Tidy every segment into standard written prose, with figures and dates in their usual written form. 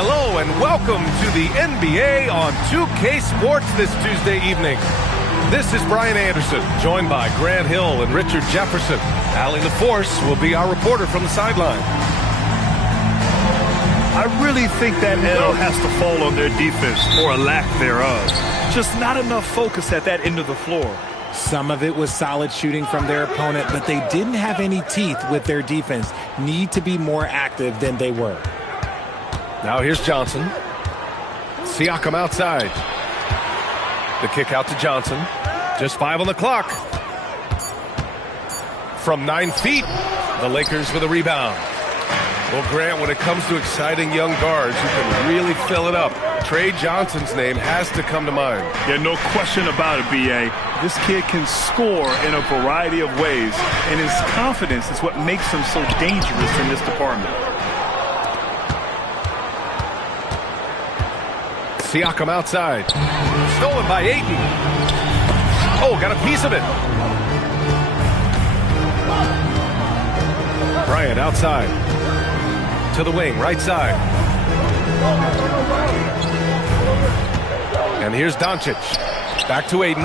Hello and welcome to the NBA on 2K Sports this Tuesday evening. This is Brian Anderson, joined by Grant Hill and Richard Jefferson. Allie LaForce will be our reporter from the sideline. I really think that L has to fall on their defense, or a lack thereof. Just not enough focus at that end of the floor. Some of it was solid shooting from their opponent, but they didn't have any teeth with their defense. Need to be more active than they were. Now here's Johnson. Siakam outside. The kick out to Johnson. Just 5 on the clock. From 9 feet, the Lakers with a rebound. Well, Grant, when it comes to exciting young guards who can really fill it up, Trey Johnson's name has to come to mind. Yeah, no question about it, B.A. This kid can score in a variety of ways, and his confidence is what makes him so dangerous in this department. Siakam outside. Stolen by Ayton. Oh, got a piece of it. Bryant outside. To the wing, right side. And here's Doncic. Back to Ayton.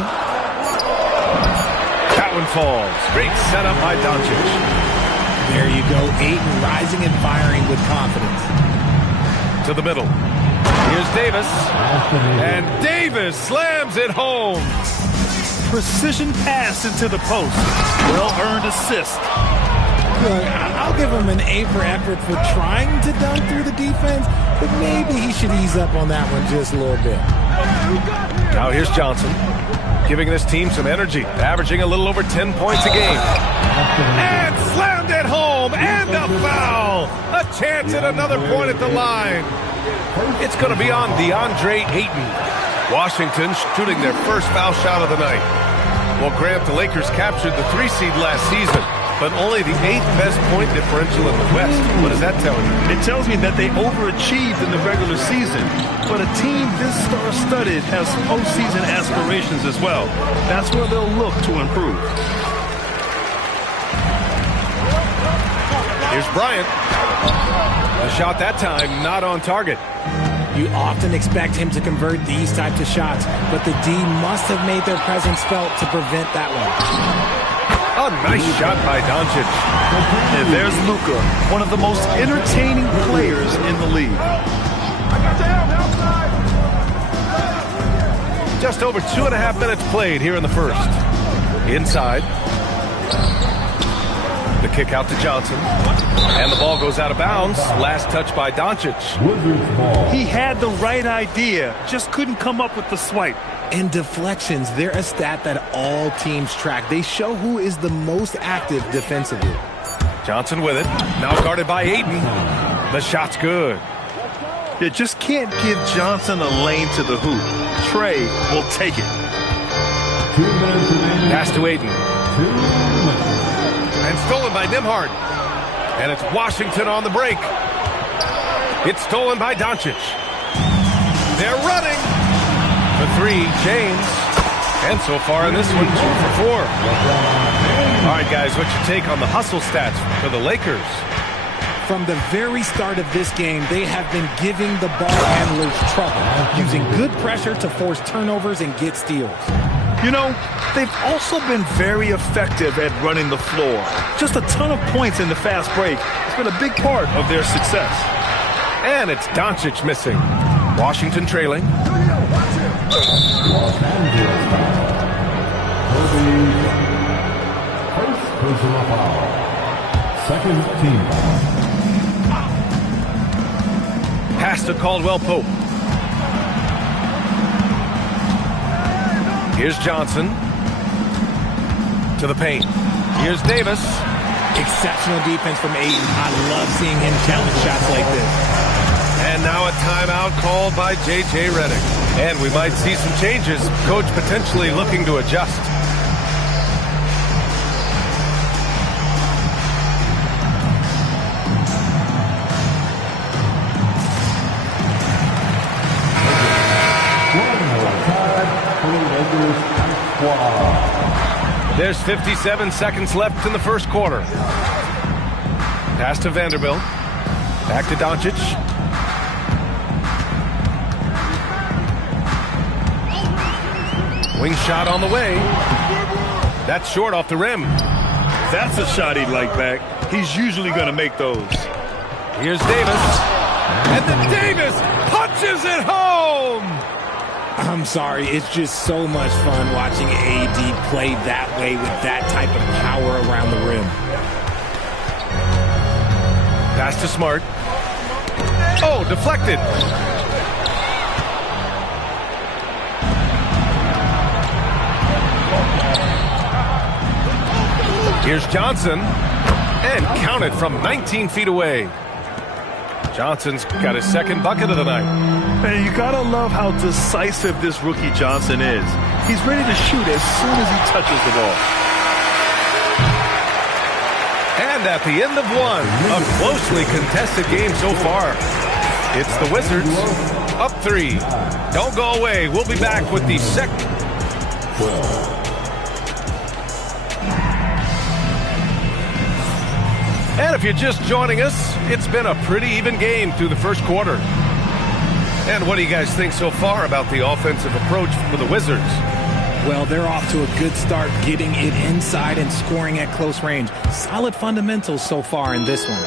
That one falls. Great setup by Doncic. There you go. Ayton rising and firing with confidence. To the middle. Here's Davis. And Davis slams it home. Precision pass into the post. Well-earned assist. Look, I'll give him an A for effort for trying to dunk through the defense, but maybe he should ease up on that one just a little bit. Now here's Johnson, giving this team some energy, averaging a little over 10 points a game. And slammed it home, and a foul! A chance at another point at the line. It's going to be on DeAndre Ayton. Washington shooting their first foul shot of the night. Well, Grant, the Lakers captured the 3 seed last season, but only the 8th best point differential in the West. What does that tell you? It tells me that they overachieved in the regular season, but a team this star-studded has postseason aspirations as well. That's where they'll look to improve. Here's Bryant. A shot that time not on target. You often expect him to convert these types of shots, but the D must have made their presence felt to prevent that one. A nice shot by Doncic. And there's Luka, one of the most entertaining players in the league. Just over 2.5 minutes played here in the first. Inside. The kick out to Johnson. And the ball goes out of bounds. Last touch by Doncic. He had the right idea, just couldn't come up with the swipe. And deflections, they're a stat that all teams track. They show who is the most active defensively. Johnson with it. Now guarded by Ayton. The shot's good. You just can't give Johnson a lane to the hoop. Trey will take it. Pass to Ayton. And stolen by Nembhard. And it's Washington on the break. It's stolen by Doncic. They're running. For 3, James. And so far in this one, 2 for 4. All right, guys, what's your take on the hustle stats for the Lakers? From the very start of this game, they have been giving the ball handlers trouble, using good pressure to force turnovers and get steals. You know, they've also been very effective at running the floor. Just a ton of points in the fast break. It's been a big part of their success. And it's Doncic missing. Washington trailing. Second team. Pass to Caldwell Pope. Here's Johnson. To the paint. Here's Davis. Exceptional defense from Ayton. I love seeing him challenge shots like this. And now a timeout called by J.J. Redick. And we might see some changes. Coach potentially looking to adjust. There's 57 seconds left in the first quarter. Pass to Vanderbilt. Back to Doncic. Swing shot on the way. That's short off the rim. That's a shot he'd like back. He's usually going to make those. Here's Davis. And then Davis punches it home! I'm sorry, it's just so much fun watching AD play that way with that type of power around the rim. Pass to Smart. Oh, deflected. Here's Johnson. And counted from 19 feet away. Johnson's got his second bucket of the night. And you gotta love how decisive this rookie Johnson is. He's ready to shoot as soon as he touches the ball. And at the end of one, a closely contested game so far. It's the Wizards up 3. Don't go away. We'll be back with the second. And if you're just joining us, it's been a pretty even game through the first quarter. And what do you guys think so far about the offensive approach for the Wizards? Well, they're off to a good start getting it inside and scoring at close range. Solid fundamentals so far in this one.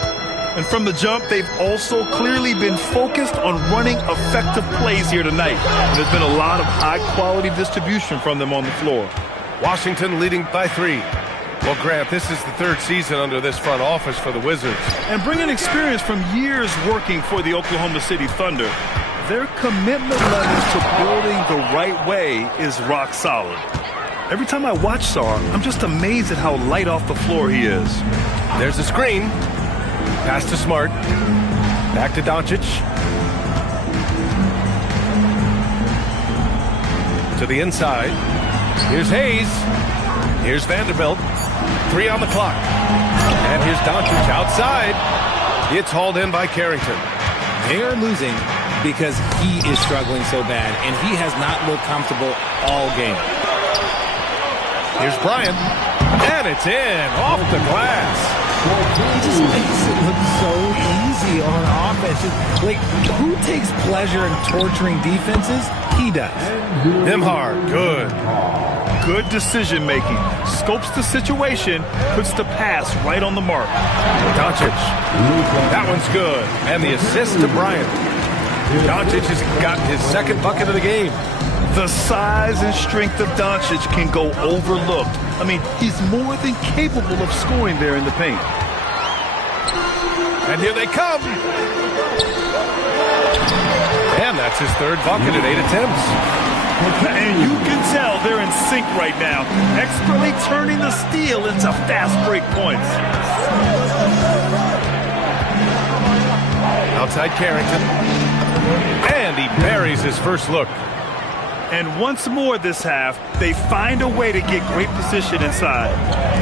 And from the jump, they've also clearly been focused on running effective plays here tonight. There's been a lot of high-quality distribution from them on the floor. Washington leading by 3. Well, Grant, this is the 3rd season under this front office for the Wizards. And bringing experience from years working for the Oklahoma City Thunder, their commitment levels to building the right way is rock solid. Every time I watch Sarr, I'm just amazed at how light off the floor he is. There's a screen. Pass to Smart. Back to Doncic. To the inside. Here's Hayes. Here's Vanderbilt. 3 on the clock. And here's Doncic outside. It's hauled in by Carrington. They are losing because he is struggling so bad, and he has not looked comfortable all game. Here's Bryant. And it's in. Off the glass. He just makes it look so easy on offense. Like, who takes pleasure in torturing defenses? He does. Nembhard, good. Good decision-making. Scopes the situation, puts the pass right on the mark. Doncic. That one's good. And the assist to Bryant. Doncic has got his second bucket of the game. The size and strength of Doncic can go overlooked. I mean, he's more than capable of scoring there in the paint. And here they come. And that's his 3rd bucket at 8 attempts. And you can tell they're in sync right now, expertly turning the steal into fast break points. Outside Carrington. And he buries his first look. And once more this half, they find a way to get great position inside.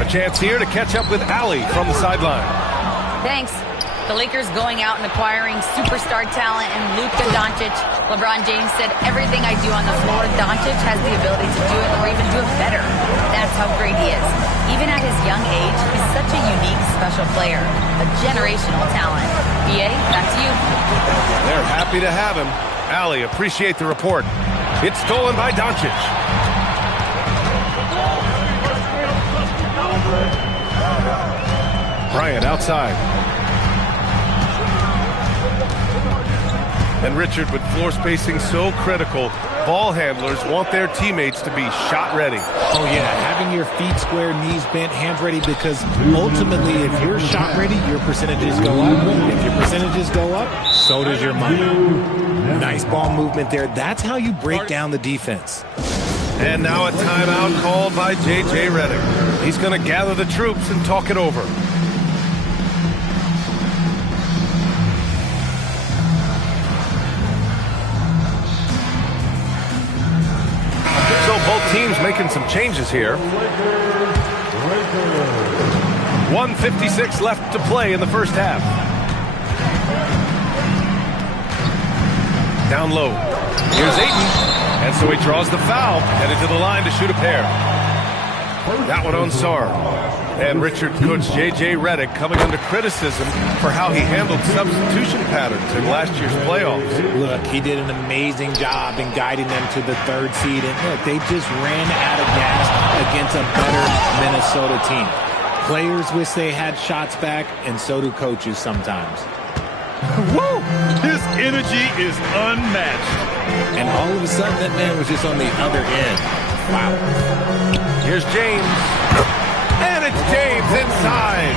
A chance here to catch up with Allie from the sideline. Thanks. The Lakers going out and acquiring superstar talent in Luka Doncic. LeBron James said, everything I do on the floor, Doncic has the ability to do it or even do it better. That's how great he is. Even at his young age, he's such a unique, special player. A generational talent. BA, back to you. They're happy to have him. Allie, appreciate the report. It's stolen by Doncic. Bryant outside. And Richard, with floor spacing so critical, ball handlers want their teammates to be shot ready. Oh, yeah, having your feet square, knees bent, hands ready, because ultimately, if you're shot ready, your percentages go up. If your percentages go up, so does your money. Nice ball movement there. That's how you break down the defense. And now a timeout called by J.J. Redick. He's going to gather the troops and talk it over. Both teams making some changes here. 1:56 left to play in the first half. Down low. Here's Ayton. And so he draws the foul. Headed to the line to shoot a pair. That one on Sarr. And Richard coach J.J. Redick coming under criticism for how he handled substitution patterns in last year's playoffs. Look, he did an amazing job in guiding them to the 3rd seed. And look, they just ran out of gas against a better Minnesota team. Players wish they had shots back, and so do coaches sometimes. Woo! His energy is unmatched. And all of a sudden, that man was just on the other end. Wow. Here's James. And it's James inside.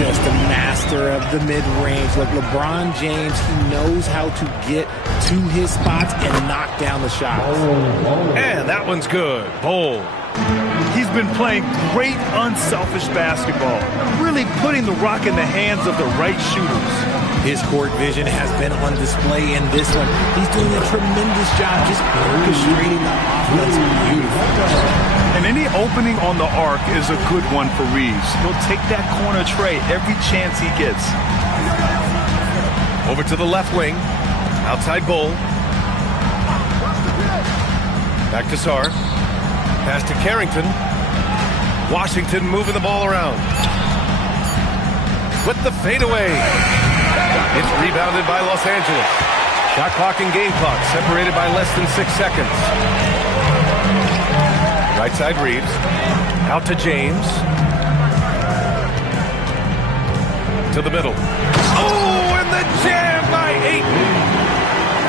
Just a master of the mid-range. Look, LeBron James, he knows how to get to his spots and knock down the shots. And that one's good. Bold. He's been playing great, unselfish basketball, really putting the rock in the hands of the right shooters. His court vision has been on display in this one. He's doing a tremendous job just orchestrating the offense beautifully. And any opening on the arc is a good one for Reeves. He'll take that corner tray every chance he gets. Over to the left wing. Outside goal. Back to Sarr. Pass to Carrington. Washington moving the ball around. With the fadeaway. It's rebounded by Los Angeles. Shot clock and game clock separated by less than 6 seconds. Right side Reeves. Out to James. To the middle. Oh, and the jam by Ayton.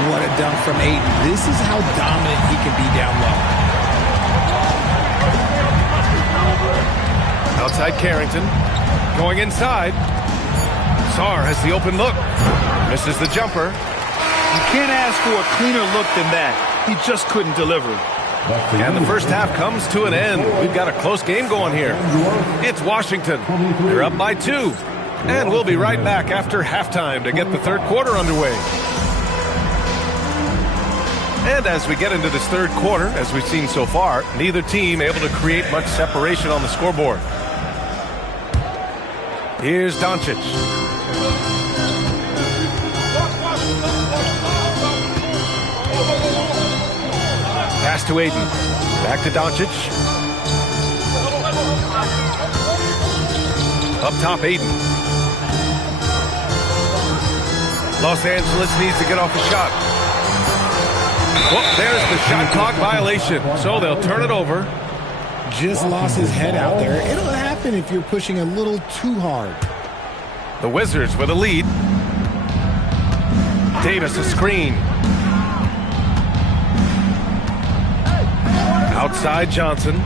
What a dunk from Ayton. This is how dominant he can be down low. Outside Carrington. Going inside. Sarr has the open look. Misses the jumper. You can't ask for a cleaner look than that. He just couldn't deliver. And the first half comes to an end. We've got a close game going here. It's Washington. They're up by 2. And we'll be right back after halftime to get the 3rd quarter underway. And as we get into this 3rd quarter, as we've seen so far, neither team able to create much separation on the scoreboard. Here's Doncic. Pass to Ayton. Back to Doncic. Up top, Ayton. Los Angeles needs to get off the shot. Well, there's the shot clock violation. So they'll turn it over. Just lost his head out there. It'll happen if you're pushing a little too hard. The Wizards with a lead. Davis a screen. Outside Johnson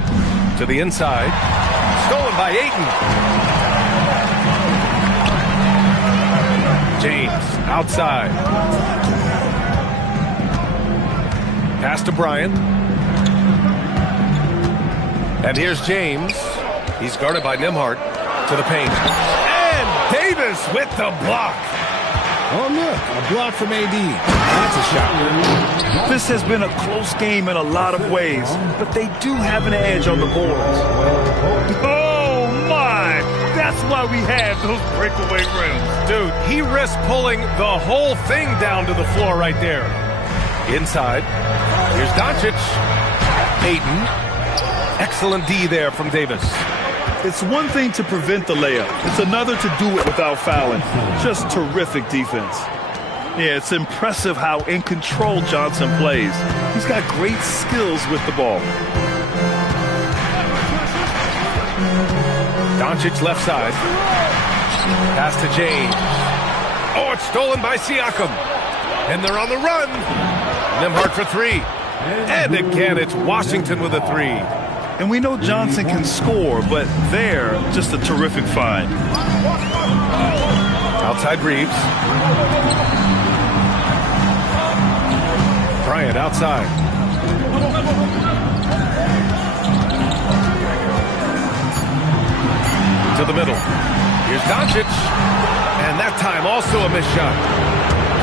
to the inside. Stolen by Ayton. James outside. Pass to Bryant. And here's James. He's guarded by Nembhard to the paint. And Davis with the block. Oh, look, a block from AD. That's a shot. This has been a close game in a lot of ways, but they do have an edge on the boards. Oh, my! That's why we have those breakaway rims. Dude, he risked pulling the whole thing down to the floor right there. Inside. Here's Doncic. Ayton. Excellent D there from Davis. It's one thing to prevent the layup. It's another to do it without fouling. Just terrific defense. Yeah, it's impressive how in control Johnson plays. He's got great skills with the ball. Doncic left side. Pass to James. Oh, it's stolen by Siakam. And they're on the run. Nembhard for 3. And again, it's Washington with a 3. And we know Johnson can score, but they're just a terrific find. Outside Reeves. Bryant outside. To the middle. Here's Doncic. And that time also a missed shot.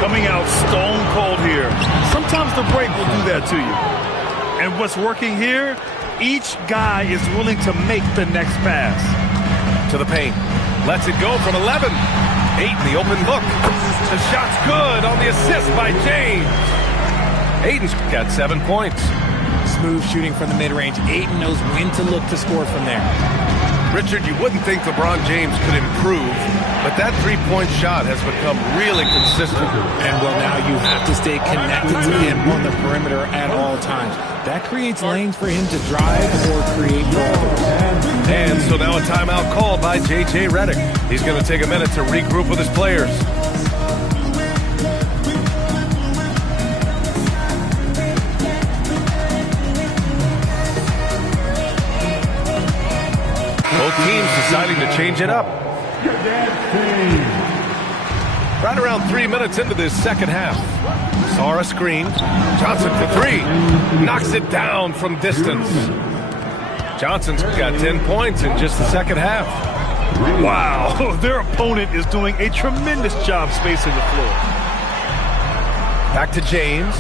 Coming out stone cold here. Sometimes the break will do that to you. And what's working here? Each guy is willing to make the next pass. To the paint. Lets it go from 11. Ayton, the open look. The shot's good on the assist by James. Ayton's got 7 points. Smooth shooting from the mid-range. Ayton knows when to look to score from there. Richard, you wouldn't think LeBron James could improve, but that three-point shot has become really consistent. And, well, now you have to stay connected to him on the perimeter at all times. That creates lanes for him to drive or create for others. And so now a timeout called by J.J. Redick. He's going to take a minute to regroup with his players. Both teams deciding to change it up. Right around 3 minutes into this second half. Saw a screen. Johnson for three. Knocks it down from distance. Johnson's got 10 points in just the second half. Wow, their opponent is doing a tremendous job spacing the floor. Back to James.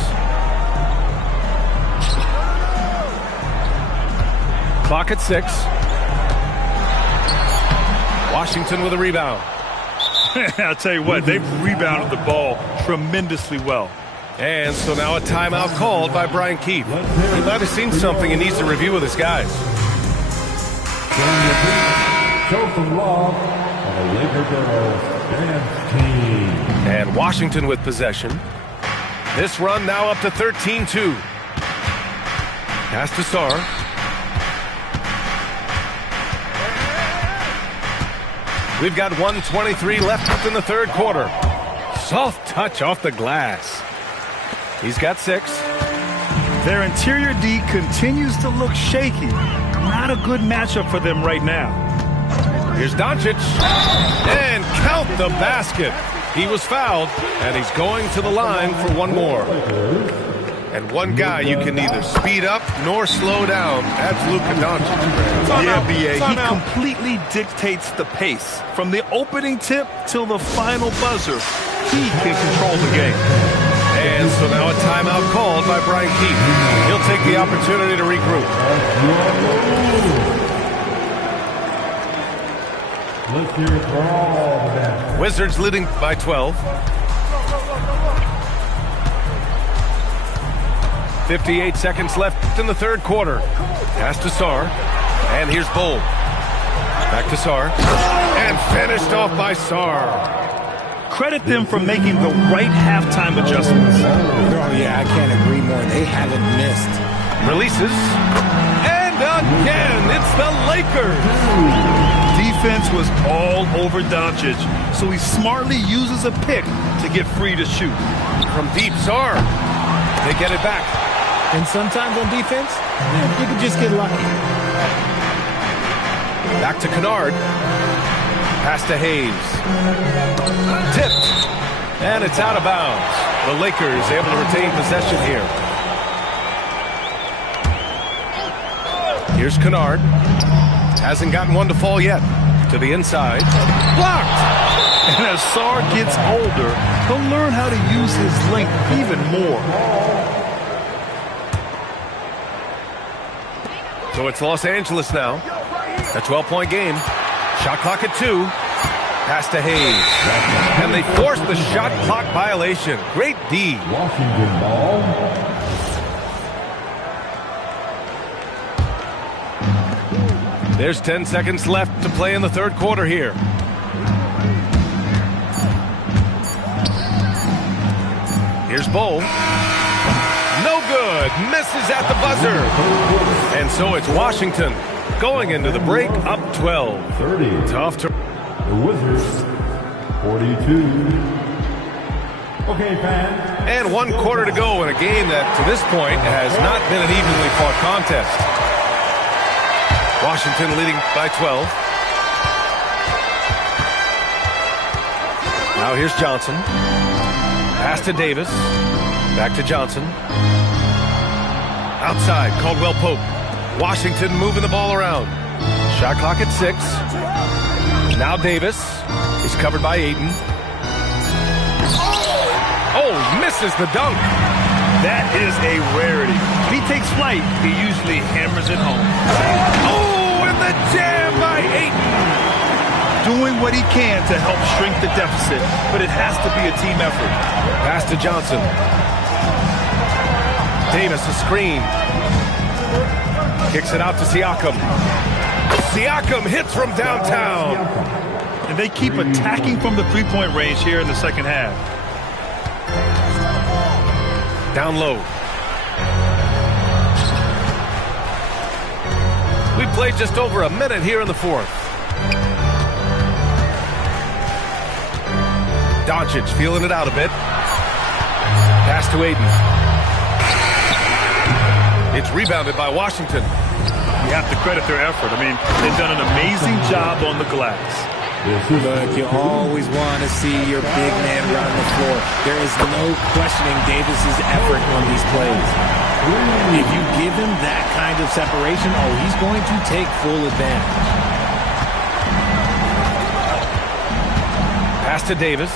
Clock at 6. Washington with a rebound. I'll tell you what, they've rebounded the ball tremendously well. And so now a timeout called by Brian Keefe. He might have seen something and needs to review with his guys. And Washington with possession. This run now up to 13-2. Pass to Sarr. We've got 1:23 left in the third quarter. Soft touch off the glass. He's got 6. Their interior D continues to look shaky. Not a good matchup for them right now. Here's Doncic. And count the basket. He was fouled, and he's going to the line for one more. And one guy you can neither speed up nor slow down. That's Luka Doncic. Yeah, B.A. He completely dictates the pace. From the opening tip till the final buzzer, he can control the game. And so now a timeout called by Brian Keefe. He'll take the opportunity to regroup. Let's hear it for all of that. Wizards leading by 12. 58 seconds left in the third quarter. Pass to Sarr. And here's Bull. Back to Sarr. And finished off by Sarr. Credit them for making the right halftime adjustments. Oh, yeah, I can't agree more. They haven't missed. Releases. And again, it's the Lakers. Defense was all over Doncic, so he smartly uses a pick to get free to shoot. From deep, Sarr. They get it back. And sometimes on defense, you can just get lucky. Back to Kennard. Pass to Hayes. Tipped. And it's out of bounds. The Lakers able to retain possession here. Here's Kennard. Hasn't gotten one to fall yet. To the inside. Blocked! And as Sarr gets older, he'll learn how to use his length even more. So it's Los Angeles now. A 12-point game. Shot clock at 2. Pass to Hayes. And they force the shot clock violation. Great D. Washington ball. There's 10 seconds left to play in the third quarter here. Here's Bull. No good. Misses at the buzzer. And so it's Washington going into the break up 12. 30. Tough to... The Wizards, 42. Okay, fans. And 1 quarter to go in a game that, to this point, has not been an evenly fought contest. Washington leading by 12. Now here's Johnson. Pass to Davis. Back to Johnson. Outside, Caldwell Pope. Washington moving the ball around. Shot clock at 6. Now Davis. He's covered by Ayton. Oh, misses the dunk. That is a rarity. If he takes flight, he usually hammers it home. Oh, and the jam by Ayton. Doing what he can to help shrink the deficit, but it has to be a team effort. Pass to Johnson. Davis, a screen. Kicks it out to Siakam. Siakam hits from downtown. And they keep attacking from the three-point range here in the second half. Down low. We played just over a minute here in the fourth. Doncic feeling it out a bit. Pass to Aiden. It's rebounded by Washington. You have to credit their effort. I mean, they've done an amazing job on the glass. Look, you always want to see your big man run the floor. There is no questioning Davis's effort on these plays. If you give him that kind of separation, he's going to take full advantage. Pass to Davis.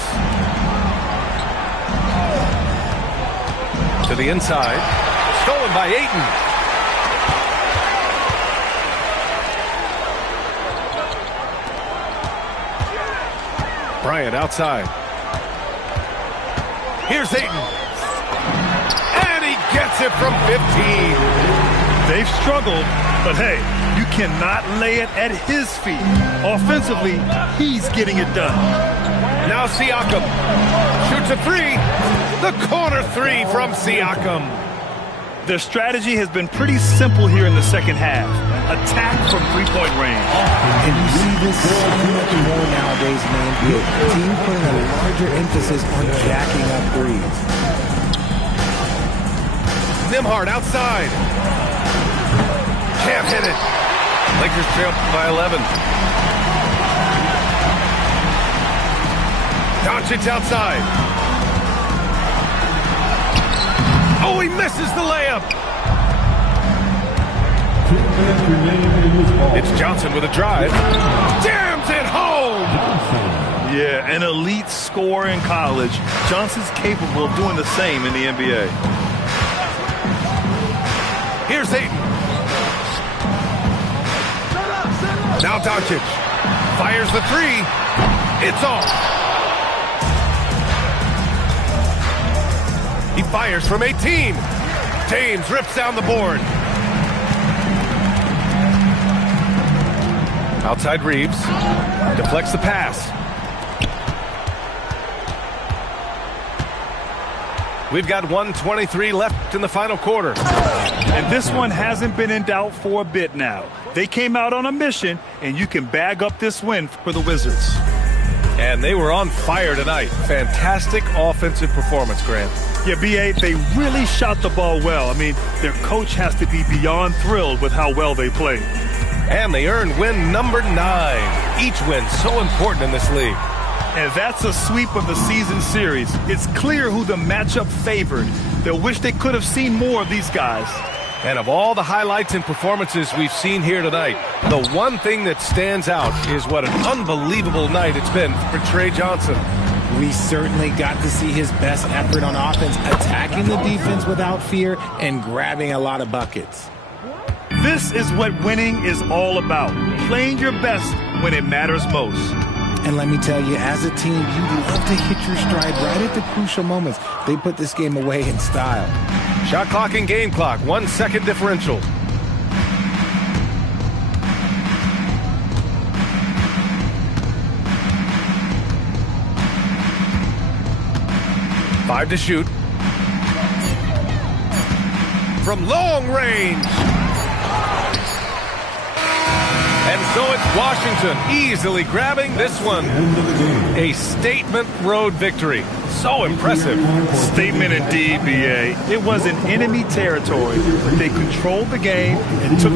To the inside. Stolen by Ayton. Bryant outside. Here's Ayton. And he gets it from 15. They've struggled, but hey, you cannot lay it at his feet. Offensively, he's getting it done. Now Siakam shoots a three. The corner three from Siakam. Their strategy has been pretty simple here in the second half. Attack from three-point range. And you see this so much more nowadays in the NBA. Team putting a larger emphasis on jacking up threes. Nembhard outside. Can't hit it. Lakers trail by 11. Doncic outside. Oh, he misses the layup. It's Johnson with a drive. Jams it home. Yeah, an elite scorer in college. Johnson's capable of doing the same in the NBA. Here's Ayton. Now Doncic fires the three. It's off. He fires from 18. James rips down the board. Outside Reeves. Deflects the pass. We've got 1:23 left in the final quarter. And this one hasn't been in doubt for a bit now. They came out on a mission, and you can bag up this win for the Wizards. And they were on fire tonight. Fantastic offensive performance, Grant. Yeah, B.A., they really shot the ball well. I mean, their coach has to be beyond thrilled with how well they played. And they earned win number 9. Each win so important in this league. And that's a sweep of the season series. It's clear who the matchup favored. They'll wish they could have seen more of these guys. And of all the highlights and performances we've seen here tonight, the one thing that stands out is what an unbelievable night it's been for Trey Johnson. We certainly got to see his best effort on offense, attacking the defense without fear and grabbing a lot of buckets. This is what winning is all about, playing your best when it matters most. And let me tell you, as a team, you love to hit your stride right at the crucial moments. They put this game away in style. Shot clock and game clock, 1 second differential. Five to shoot. From long range. And so it's Washington easily grabbing this one. A statement road victory. So impressive. Statement indeed, B.A. It was in enemy territory, but they controlled the game and took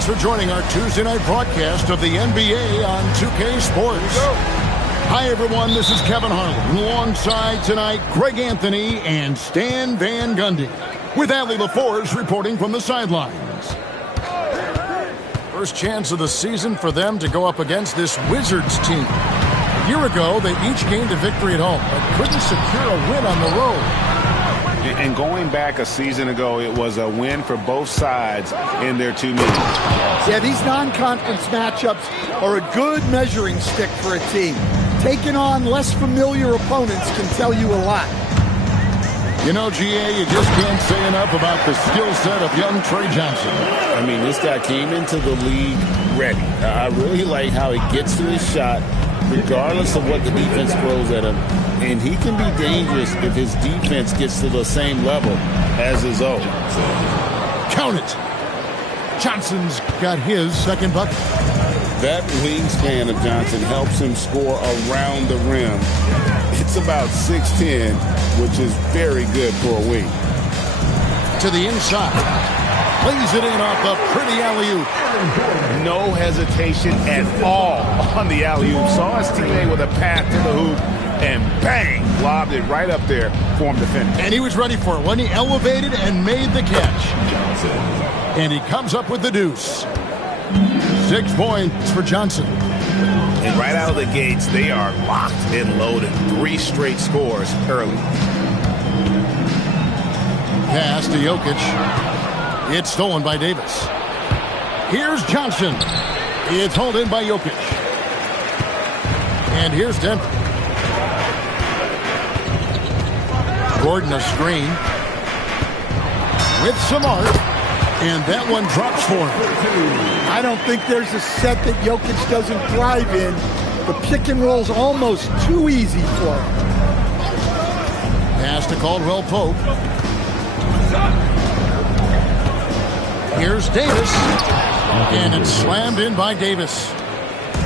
Thanks for joining our Tuesday night broadcast of the NBA on 2K Sports. Hi, everyone. This is Kevin Harlan. Alongside tonight, Greg Anthony and Stan Van Gundy. With Allie LaForge reporting from the sidelines. First chance of the season for them to go up against this Wizards team. A year ago, they each gained a victory at home, but couldn't secure a win on the road. And going back a season ago, it was a win for both sides in their two meetings. Yeah, these non-conference matchups are a good measuring stick for a team. Taking on less familiar opponents can tell you a lot. You know, GA, you just can't say enough about the skill set of young Trey Johnson. I mean, this guy came into the league ready. I really like how he gets to his shot, regardless of what the defense throws at him. And he can be dangerous if his defense gets to the same level as his own. Count it. Johnson's got his second bucket. That wingspan of Johnson helps him score around the rim. It's about 6'10", which is very good for a wing. To the inside. Plays it in off a pretty alley-oop. No hesitation at all on the alley-oop. Saw his teammate with a path to the hoop, and bang, lobbed it right up there for him to finish. And he was ready for it when he elevated and made the catch. And he comes up with the deuce. 6 points for Johnson. And right out of the gates, they are locked and loaded. 3 straight scores early. Pass to Jokic. It's stolen by Davis. Here's Johnson. It's hauled in by Jokic. And here's Denver. Gordon a screen. With some art. And that one drops for him. I don't think there's a set that Jokic doesn't thrive in. The pick and roll's almost too easy for him. Pass to Caldwell Pope. Here's Davis. And it's slammed in by Davis.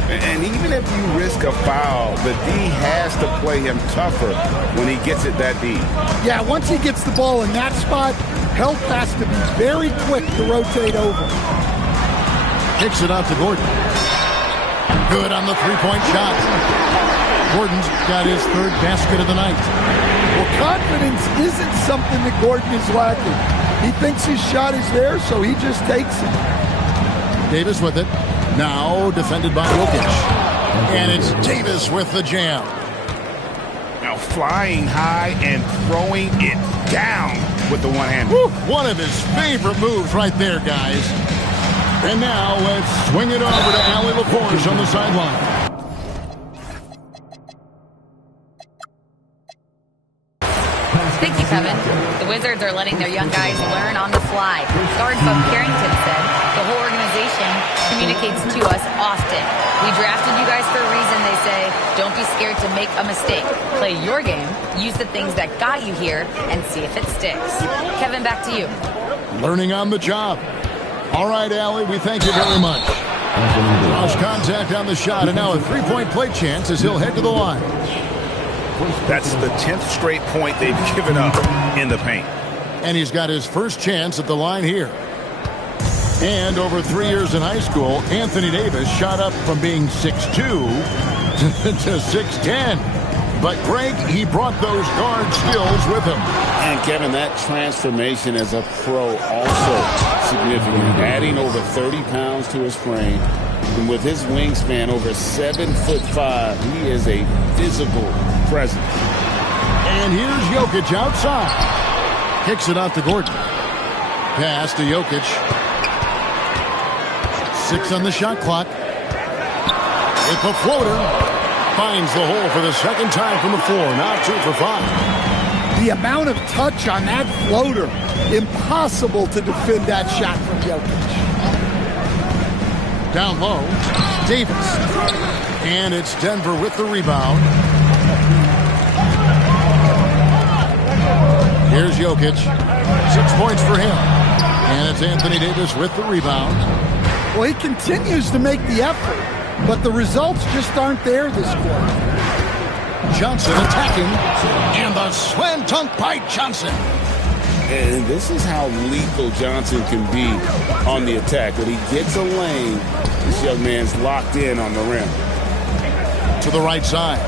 And even if you risk a foul, the D has to play him tougher when he gets it that deep. Yeah, once he gets the ball in that spot, help has to be very quick to rotate over. Kicks it out to Gordon. Good on the three-point shot. Gordon's got his third basket of the night. Well, confidence isn't something that Gordon is lacking. He thinks his shot is there, so he just takes it. Davis with it. Now defended by Jokic. And it's Davis with the jam. Now flying high and throwing it down with the one-hand. One of his favorite moves right there, guys. And now let's swing it over to Allie LaForge on the sideline. Thank you, Kevin. The Wizards are letting their young guys learn on the fly. Guard Bub Carrington said, the whole organization communicates to us often. We drafted you guys for a reason, they say. Don't be scared to make a mistake. Play your game, use the things that got you here, and see if it sticks. Kevin, back to you. Learning on the job. All right, Allie, we thank you very much. Lost contact on the shot, and now a three-point play chance as he'll head to the line. That's the 10th straight point they've given up in the paint. And he's got his first chance at the line here. And over 3 years in high school, Anthony Davis shot up from being 6'2" to 6'10". But Greg, he brought those guard skills with him. And Kevin, that transformation as a pro also significant. Adding over 30 pounds to his frame. And with his wingspan over 7'5", he is a physical presence. And here's Jokic outside. Kicks it out to Gordon. Pass to Jokic. 6 on the shot clock. With the floater. Finds the hole for the second time from the floor. Now 2 for 5. The amount of touch on that floater. Impossible to defend that shot from Jokic. Down low. Davis. And it's Denver with the rebound. Here's Jokic. 6 points for him. And it's Anthony Davis with the rebound. Well, he continues to make the effort, but the results just aren't there this quarter. Johnson attacking. And the slam dunk by Johnson. And this is how lethal Johnson can be on the attack. When he gets a lane, this young man's locked in on the rim. To the right side.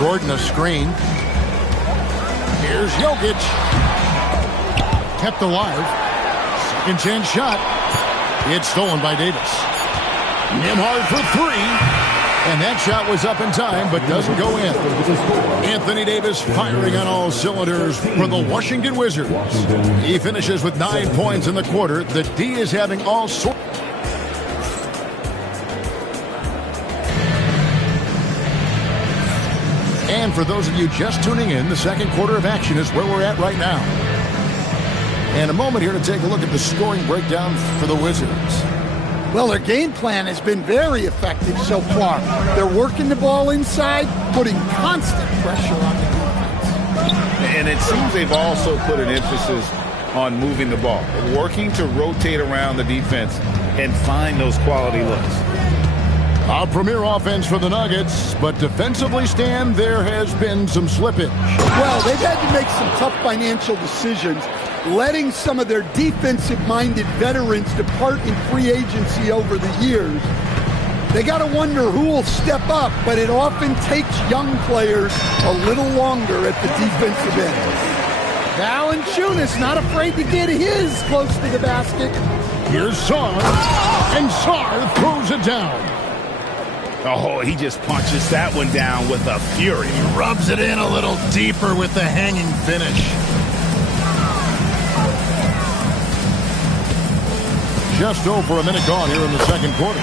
Gordon a screen. Here's Jokic. Kept alive. Second chance shot. It's stolen by Davis. Nembhard for three. And that shot was up in time, but doesn't go in. Anthony Davis firing on all cylinders for the Washington Wizards. He finishes with 9 points in the quarter. The D is having all sorts. And for those of you just tuning in, the second quarter of action is where we're at right now. And a moment here to take a look at the scoring breakdown for the Wizards. Well, their game plan has been very effective so far. They're working the ball inside, putting constant pressure on the defense. And it seems they've also put an emphasis on moving the ball, working to rotate around the defense and find those quality looks. A premier offense for the Nuggets, but defensively, Stan, there has been some slippage. Well, they've had to make some tough financial decisions, letting some of their defensive-minded veterans depart in free agency over the years. They got to wonder who will step up, but it often takes young players a little longer at the defensive end. Valanciunas not afraid to get his close to the basket. Here's Sarr, and Sarr throws it down. Oh, he just punches that one down with a fury. He rubs it in a little deeper with the hanging finish. Just over a minute gone here in the second quarter.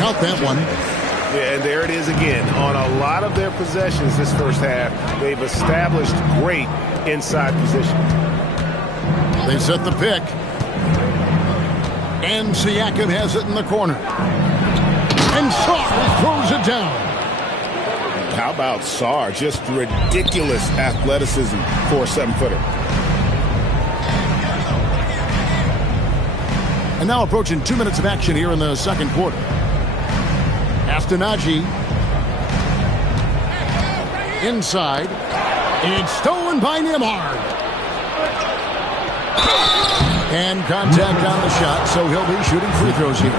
Count that one. Yeah, and there it is again. On a lot of their possessions this first half, they've established great inside position. They set the pick. And Siakam has it in the corner. And Sarr throws it down. How about Sarr? Just ridiculous athleticism for a 7-footer. And now approaching 2 minutes of action here in the second quarter. Astonagi. Inside. It's stolen by Nembhard. And contact on the shot, so he'll be shooting free throws here.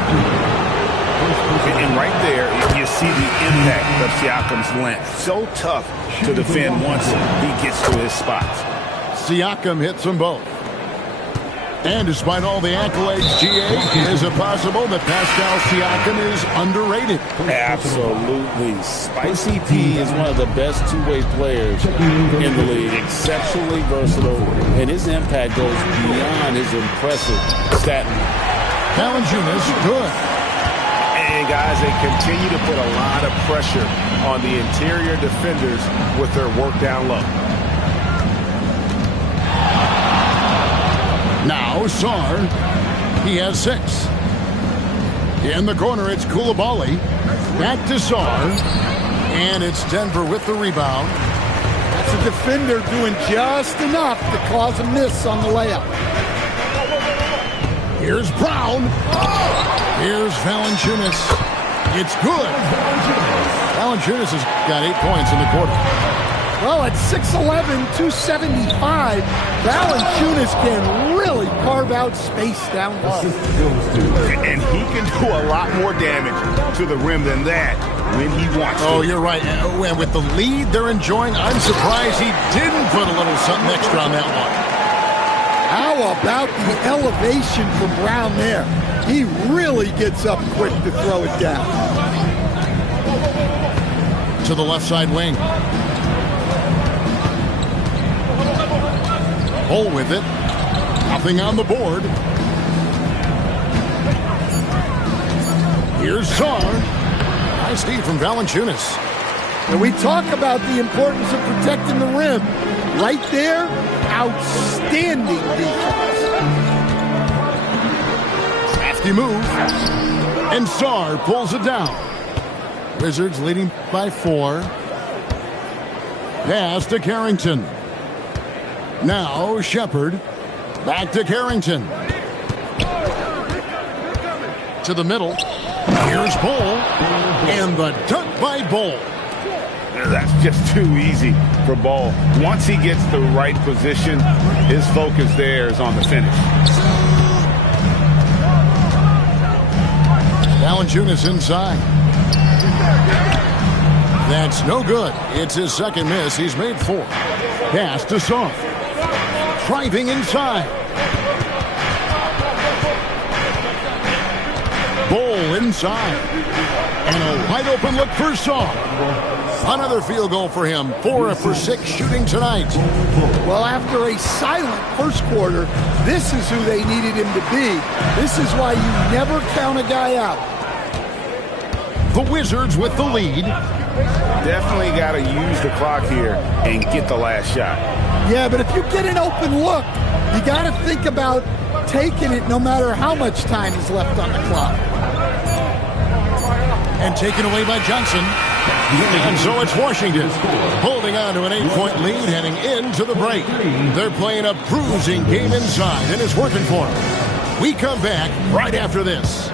And right there, you see the impact of Siakam's length. So tough to defend once he gets to his spots. Siakam hits them both. And despite all the accolades, GA, is it possible that Pascal Siakam is underrated? Absolutely. Spicy P is one of the best two-way players in the league. Exceptionally versatile, and his impact goes beyond his impressive stat line. Valanciunas, good. And guys, they continue to put a lot of pressure on the interior defenders with their work down low. Now Sarr, he has 6. In the corner, it's Coulibaly. Back to Sarr. And it's Denver with the rebound. That's a defender doing just enough to cause a miss on the layup. Here's Brown. Here's Valanciunas. It's good. Valanciunas has got 8 points in the quarter. Well, at 6'11", 275, Valanciunas can really carve out space down low. And he can do a lot more damage to the rim than that when he wants to. Oh, you're right. And with the lead they're enjoying, I'm surprised he didn't put a little something extra on that one. How about the elevation from Brown there? He really gets up quick to throw it down. To the left side wing. Hole with it. Nothing on the board. Here's Sarr. Nice D from Valanciunas. And we talk about the importance of protecting the rim. Right there, outstanding defense. Crafty move. And Sarr pulls it down. Wizards leading by 4. Pass to Carrington. Now Shepard. Back to Carrington. To the middle. Here's Bol. And the dunk by Bol. That's just too easy for Ball. Once he gets the right position, his focus there is on the finish. Valanciunas inside. That's no good. It's his second miss. He's made 4. Pass to Song. Driving inside. Ball inside. And a wide open look for Song. Another field goal for him. 4 for 6 shooting tonight. Well, after a silent first quarter, this is who they needed him to be. This is why you never count a guy out. The Wizards with the lead. Definitely got to use the clock here and get the last shot. Yeah, but if you get an open look, you got to think about taking it no matter how much time is left on the clock. And taken away by Johnson. And so it's Washington holding on to an 8-point lead heading into the break. They're playing a bruising game inside, and it's working for them. We come back right after this.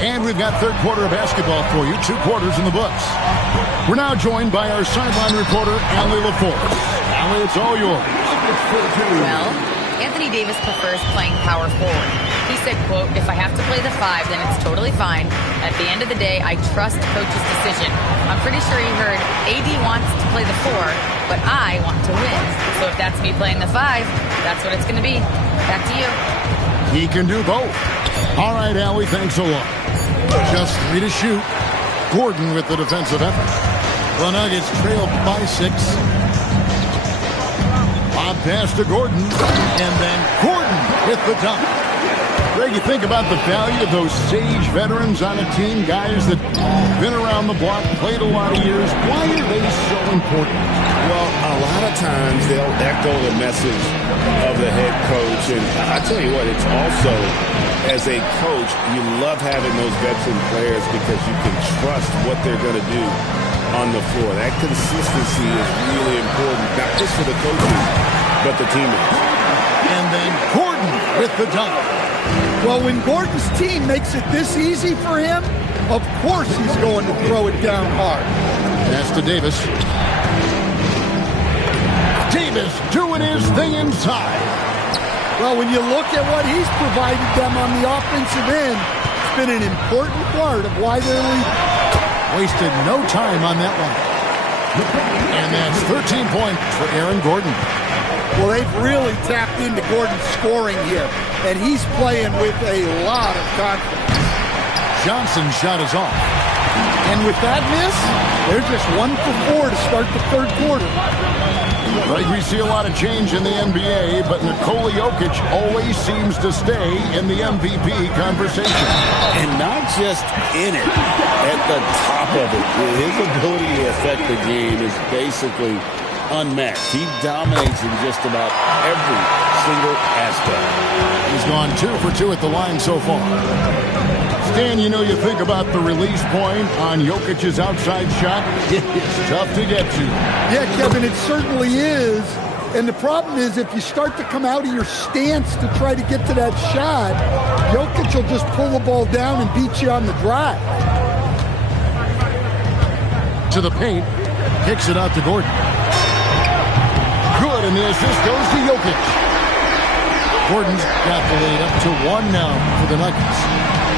And we've got third quarter of basketball for you, 2 quarters in the books. We're now joined by our sideline reporter, Allie LaForce. Allie, it's all yours. Well, Anthony Davis prefers playing power forward. He said, quote, "If I have to play the 5, then it's totally fine. At the end of the day, I trust coach's decision." I'm pretty sure he heard AD wants to play the 4, but I want to win. So if that's me playing the 5, that's what it's going to be. Back to you. He can do both. All right, Allie, thanks a lot. Just 3 to shoot. Gordon with the defensive effort. The Nuggets trail by 6. Lob pass to Gordon. And then Gordon with the dunk. Greg, you think about the value of those sage veterans on a team, guys that been around the block, played a lot of years. Why are they so important? Well, a lot of times they'll echo the message of the head coach. And I tell you what, it's also, as a coach, you love having those veteran players because you can trust what they're going to do on the floor. That consistency is really important, not just for the coaches, but the teammates. And then Gordon with the dunk. Well, when Gordon's team makes it this easy for him, of course he's going to throw it down hard. Pass to Davis. Davis doing his thing inside. Well, when you look at what he's provided them on the offensive end, it's been an important part of why they're leading. Wasted no time on that one. And that's 13 points for Aaron Gordon. Well, they've really tapped into Gordon's scoring here, and he's playing with a lot of confidence. Johnson's shot is off. And with that miss, they're just 1 for 4 to start the third quarter. Right, we see a lot of change in the NBA, but Nikola Jokic always seems to stay in the MVP conversation. And not just in it, at the top of it. His ability to affect the game is basically unmatched. He dominates in just about every single aspect. He's gone 2 for 2 at the line so far. Stan, you know, you think about the release point on Jokic's outside shot. It's tough to get to. Yeah, Kevin, it certainly is. And the problem is if you start to come out of your stance to try to get to that shot, Jokic will just pull the ball down and beat you on the drive. To the paint. Kicks it out to Gordon. Good, and the assist goes to Jokic. Gordon's got the lead up to 1 now for the Nuggets.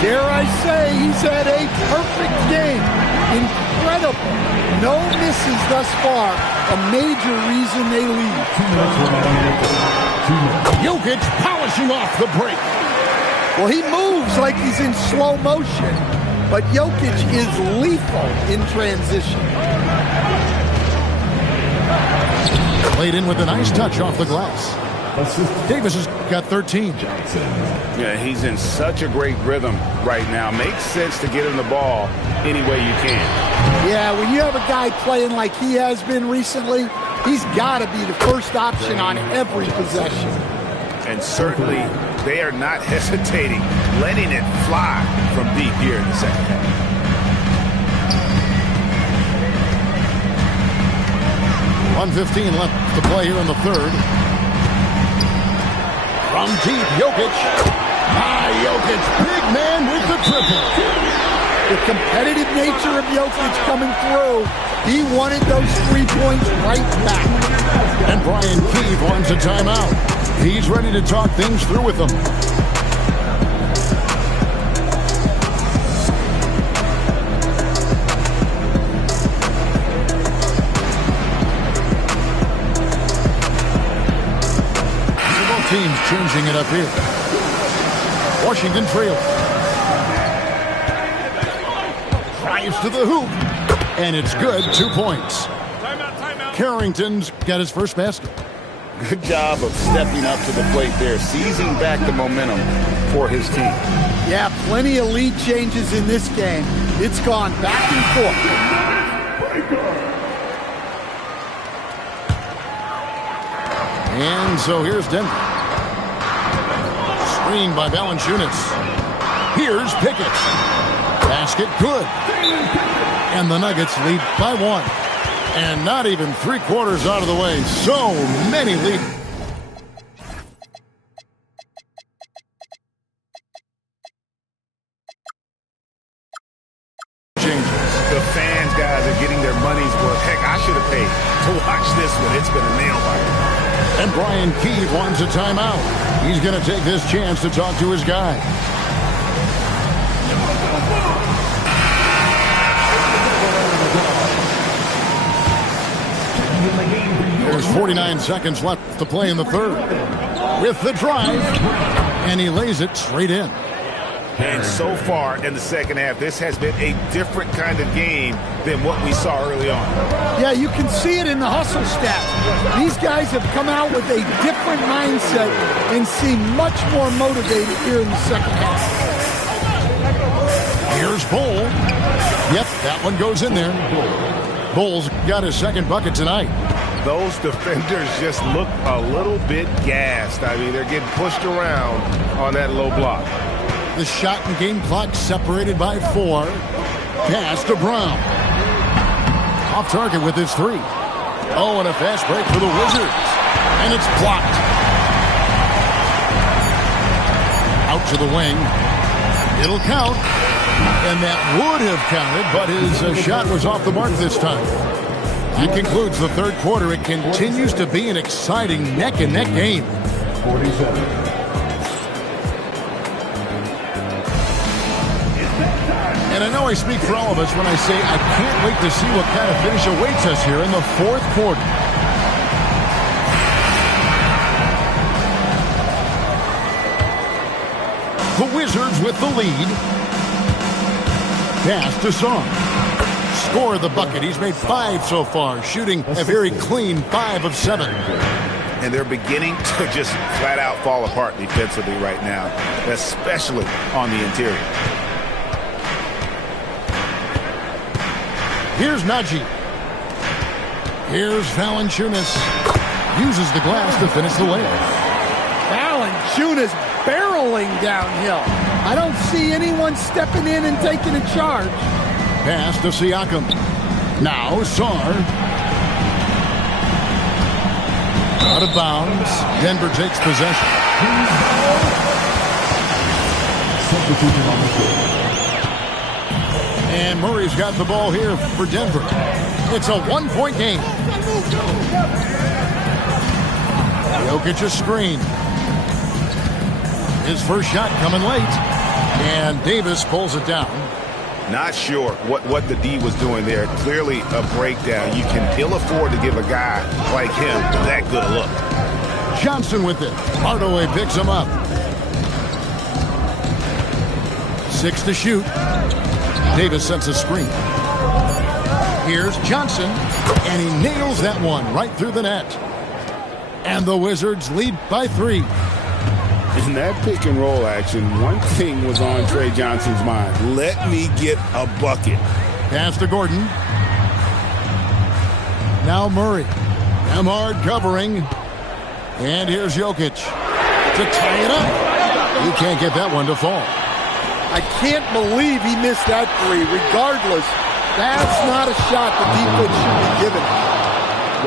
Dare I say, he's had a perfect game. Incredible. No misses thus far. A major reason they lead. Jokic polishing off the break. Well, he moves like he's in slow motion, but Jokic is lethal in transition. Played in with a nice touch off the glass. Davis has got 13. Yeah, he's in such a great rhythm right now. Makes sense to get him the ball any way you can. Yeah, when you have a guy playing like he has been recently, he's got to be the first option on every possession. And certainly they are not hesitating, letting it fly from deep here in the second half. .115 left to play here in the third. From deep, Jokic. Jokic, big man with the triple. The competitive nature of Jokic coming through, he wanted those 3 points right back. And Brian Keefe wants a timeout. He's ready to talk things through with them. Teams changing it up here. Washington trails. Drives to the hoop. And it's good. 2 points. Timeout. Carrington's got his first basket. Good job of stepping up to the plate there, seizing back the momentum for his team. Yeah, plenty of lead changes in this game. It's gone back and forth. And so here's Denver. Screen by Valanciunas. Here's Pickett. Basket good. And the Nuggets lead by 1. And not even 3/4 out of the way. So many lead. The fans, guys, are getting their money's worth. Heck, I should have paid to watch this one. It's been a nail biter. And Brian Keefe wants a timeout. He's going to take this chance to talk to his guy. There's 49 seconds left to play in the third. With the drive, and he lays it straight in. And so far in the second half, this has been a different kind of game than what we saw early on. Yeah, you can see it in the hustle stats. These guys have come out with a different mindset and seem much more motivated here in the second half. Here's Bull. Yep, that one goes in there. Bull's got his second bucket tonight. Those defenders just look a little bit gassed. I mean, they're getting pushed around on that low block. The shot and game clock separated by 4. Pass to Brown. Off target with his 3. Oh, and a fast break for the Wizards. And it's blocked. Out to the wing. It'll count. And that would have counted, but his shot was off the mark this time. That concludes the third quarter. It continues to be an exciting neck-and-neck game. 47. And I know I speak for all of us when I say I can't wait to see what kind of finish awaits us here in the fourth quarter. The Wizards with the lead. Pass to Song. Score the bucket. He's made 5 so far, shooting a very clean 5 of 7. And they're beginning to just flat out fall apart defensively right now, especially on the interior. Here's Najee. Here's Valanciunas. Uses the glass to finish the layup. Valanciunas barreling downhill. I don't see anyone stepping in and taking a charge. Pass to Siakam. Now Sarr. Out of bounds. Denver takes possession. Substitution on the field. And Murray's got the ball here for Denver. It's a 1-point game. Jokic's screen. His first shot coming late. And Davis pulls it down. Not sure what the D was doing there. Clearly a breakdown. You can ill afford to give a guy like him that good a look. Johnson with it. Hardaway picks him up. 6 to shoot. Davis sets a screen. Here's Johnson, and he nails that one right through the net. And the Wizards lead by 3. In that pick and roll action, one thing was on Trey Johnson's mind. Let me get a bucket. Pass to Gordon. Now Murray. Hard covering. And here's Jokic to tie it up. He can't get that one to fall. I can't believe he missed that 3. Regardless, that's not a shot the defense should be given.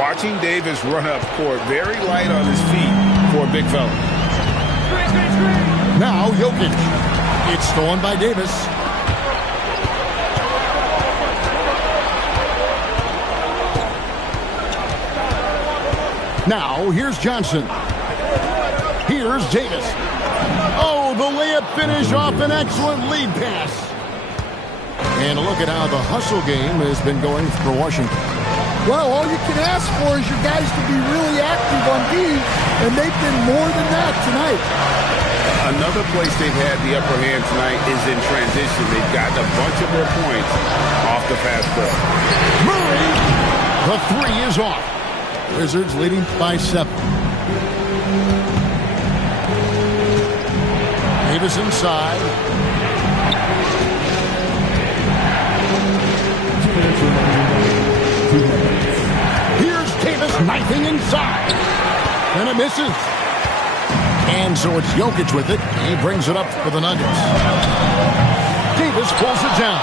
Watching Davis run up court, very light on his feet for a big fella. Now Jokic. It's stolen by Davis. Now, here's Johnson. Here's Davis. Oh, the layup finish off an excellent lead pass. And a look at how the hustle game has been going for Washington. Well, all you can ask for is your guys to be really active on D, and they've been more than that tonight. Another place they've had the upper hand tonight is in transition. They've gotten a bunch of their points off the fast break. Murray, the three is off. Wizards leading by 7. Davis inside. Here's Davis knifing inside. And it misses. And so it's Jokic with it. He brings it up for the Nuggets. Davis pulls it down.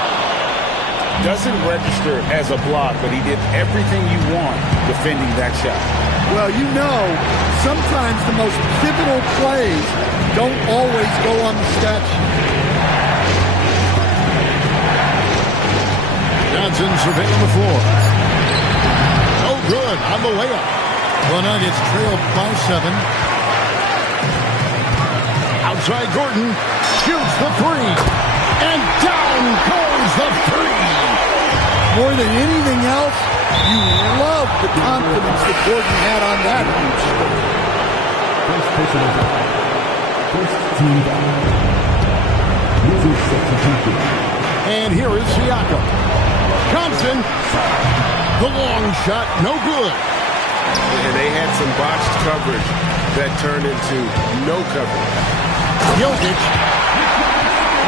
Doesn't register as a block, but he did everything you want defending that shot. Well, you know, sometimes the most pivotal plays don't always go on the stat sheet. Johnson surveying the floor. Oh, good on the layup. The Nuggets trailed by 7. Outside Gordon shoots the 3. And down goes the 3. More than anything else, you love the confidence that Gordon had on that huge score. First personal foul. First team foul. Wizards substitution. And here is Siakam. Thompson. The long shot, no good. And they had some botched coverage that turned into no coverage. Jokic.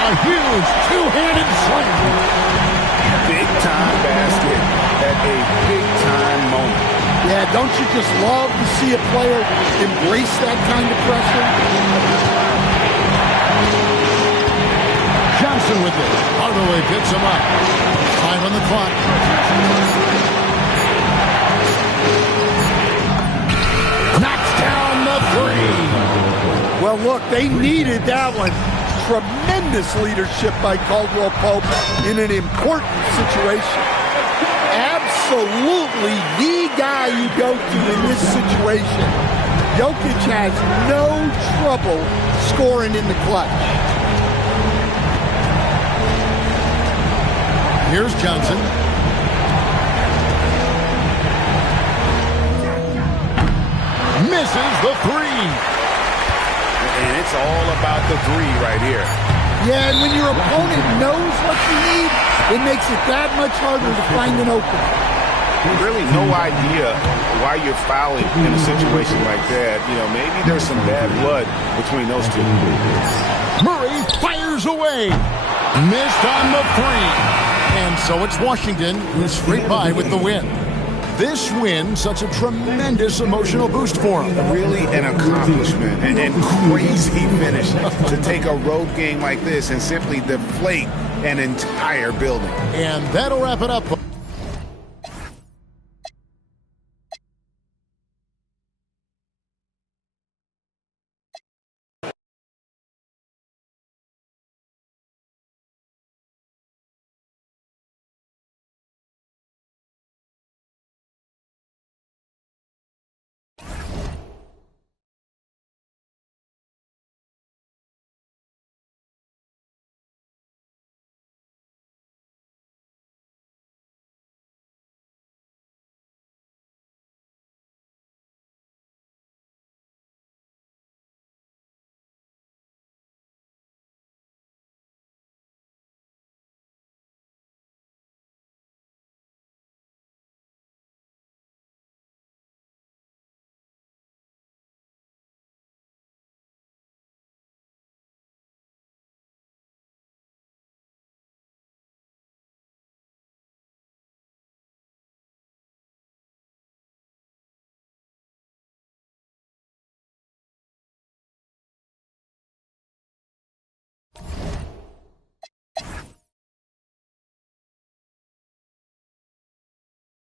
A huge two-handed slam. Big-time basket at a big-time moment. Yeah, don't you just love to see a player embrace that kind of pressure? Johnson with it. Hardaway picks him up. 5 on the clock. Knocks down the 3. Well, look, they needed that one. Tremendous leadership by Caldwell Pope in an important situation. Absolutely the guy you go to in this situation. Jokic has no trouble scoring in the clutch. Here's Johnson. Misses the 3. And it's all about the 3 right here. Yeah, and when your opponent knows what you need, it makes it that much harder to find an opening. Really no idea why you're fouling in a situation like that. You know, maybe there's some bad blood between those two. Murray fires away. Missed on the 3. And so it's Washington who's straight by with the win. This win, such a tremendous emotional boost for him. Really an accomplishment and crazy finish to take a road game like this and simply deflate an entire building. And that'll wrap it up.